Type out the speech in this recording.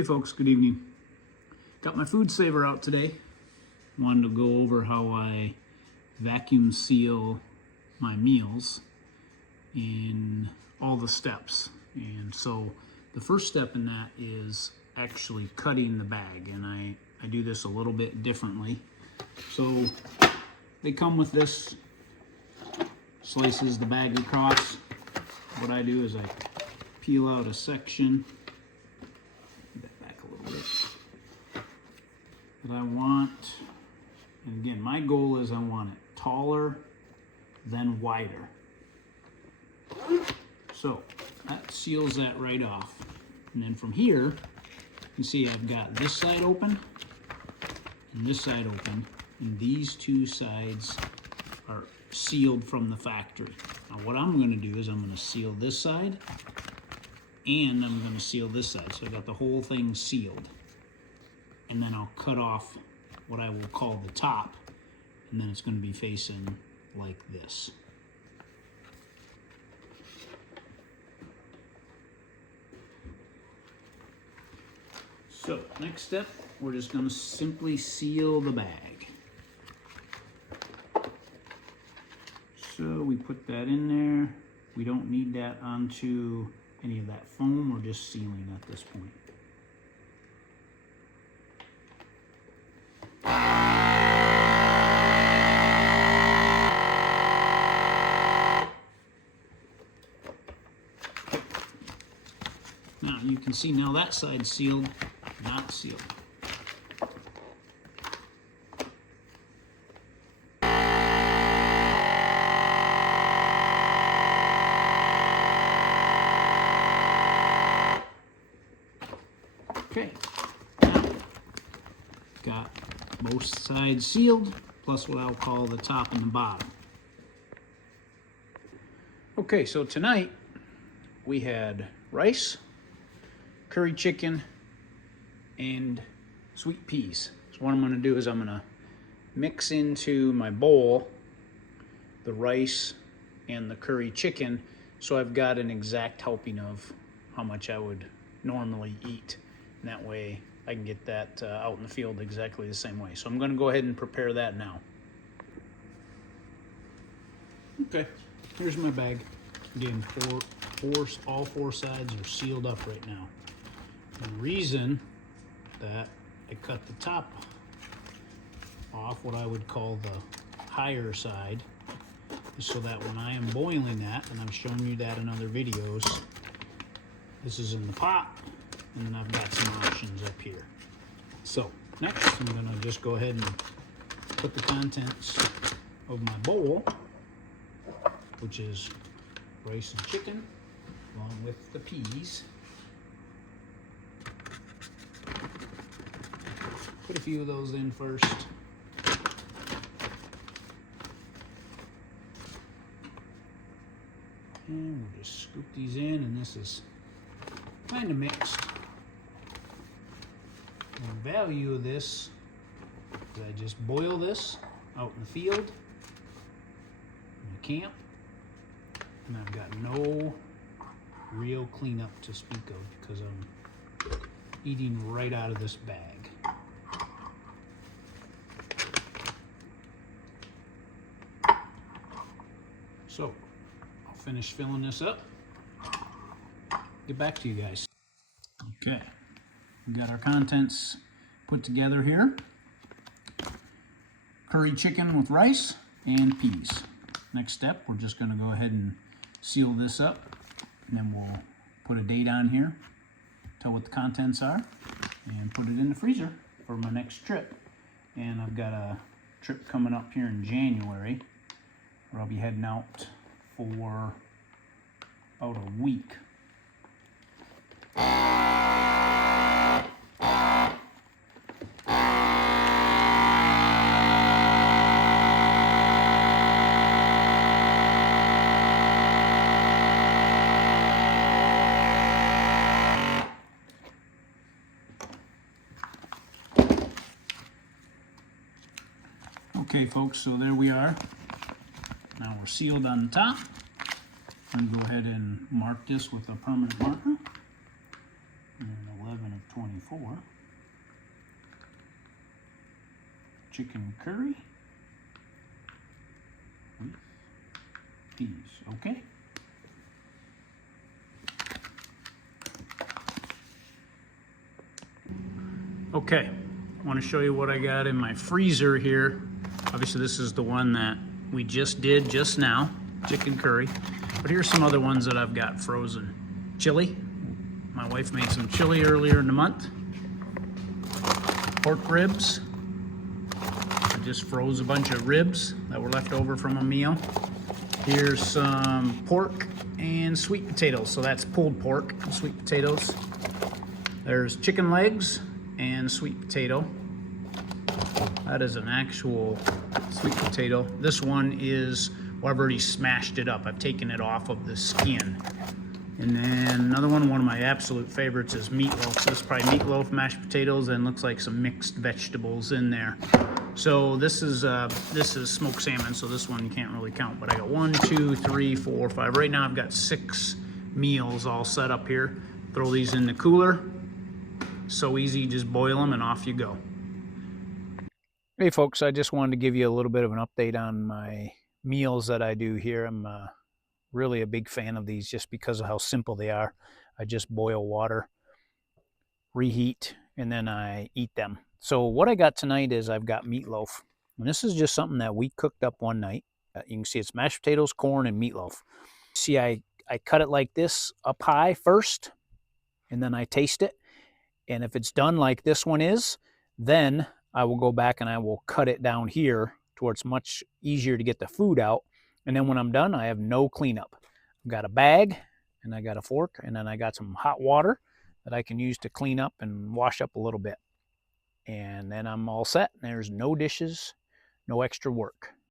Hey folks, good evening. Got my food saver out today. Wanted to go over how I vacuum seal my meals in all the steps. And so the first step in that is actually cutting the bag, and I do this a little bit differently. So they come with this, slices the bag across. What I do is I peel out a section that I want, and again, my goal is I want it taller than wider. So that seals that right off. And then from here, you can see I've got this side open and this side open, and these two sides are sealed from the factory. Now what I'm going to do is I'm going to seal this side and I'm going to seal this side. So I got the whole thing sealed. And then I'll cut off what I will call the top, and then it's going to be facing like this. So next step, we're just going to simply seal the bag. So we put that in there. We don't need that onto any of that foam. We're just sealing at this point. Now you can see now that side's sealed, not sealed. Okay, now got both sides sealed, plus what I'll call the top and the bottom. Okay, so tonight we had rice, curry chicken, and sweet peas. So what I'm going to do is I'm going to mix into my bowl the rice and the curry chicken, so I've got an exact helping of how much I would normally eat. And that way I can get that out in the field exactly the same way. So I'm going to go ahead and prepare that now. Okay, here's my bag. Again, all four sides are sealed up right now. The reason that I cut the top off, what I would call the higher side, is so that when I am boiling that, and I've shown you that in other videos, this is in the pot, and then I've got some options up here. So next, I'm going to just go ahead and put the contents of my bowl, which is rice and chicken, along with the peas. Put a few of those in first. And we'll just scoop these in, and this is kind of mixed. And the value of this is I just boil this out in the field, in the camp, and I've got no real cleanup to speak of because I'm eating right out of this bag. So I'll finish filling this up, get back to you guys. Okay, we got our contents put together here. Curry chicken with rice and peas. Next step, we're just going to go ahead and seal this up, and then we'll put a date on here, tell what the contents are, and put it in the freezer for my next trip. And I've got a trip coming up here in January where I'll be heading out for about a week. Okay folks, so there we are. Now we're sealed on the top. I'm going to go ahead and mark this with a permanent marker. And 11 of 24. for chicken curry with peas. Okay. Okay, I want to show you what I got in my freezer here. Obviously this is the one that we just did just now, chicken curry. But here's some other ones that I've got frozen. Chili. My wife made some chili earlier in the month. Pork ribs. I just froze a bunch of ribs that were left over from a meal. Here's some pork and sweet potatoes. So that's pulled pork and sweet potatoes. There's chicken legs and sweet potato. That is an actual sweet potato. This one is, well, I've already smashed it up. I've taken it off of the skin. And then another one of my absolute favorites is meatloaf. So this is probably meatloaf, mashed potatoes, and looks like some mixed vegetables in there. So this is smoked salmon, so this one you can't really count. But I got 1, 2, 3, 4, 5. Right now I've got 6 meals all set up here. Throw these in the cooler. So easy, just boil them and off you go. Hey folks, I just wanted to give you a little bit of an update on my meals that I do here. I'm really a big fan of these just because of how simple they are. I just boil water, reheat, and then I eat them. So what I got tonight is I've got meatloaf. And this is just something that we cooked up one night. You can see it's mashed potatoes, corn, and meatloaf. See, I cut it like this up high first, and then I taste it. And if it's done like this one is, then I will go back and I will cut it down here to where it's much easier to get the food out. And then when I'm done, I have no cleanup. I've got a bag and I got a fork and then I got some hot water that I can use to clean up and wash up a little bit. And then I'm all set. There's no dishes, no extra work.